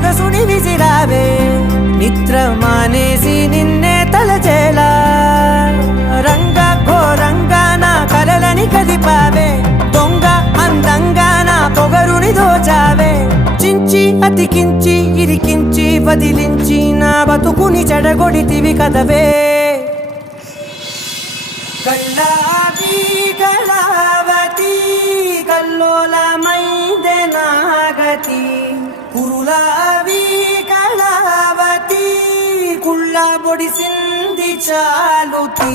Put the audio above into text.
సొగసుని విసిరావే నిద్ర మానేసి నిన్నే తలచేలా రంగా ఘోరంగా నా కలలని కదిపావే దొంగ అందంగా నా పొగరుని దోచావే చించి అతికించి ఇరికించి వదిలించి నా బతుకుని చెడగొడితివి కదవే కళ్ళావి కళావతి కల్లోలమైందే నాగతి కురులావి కళావతి కుళ్ళ బొడిసింది చాలుతి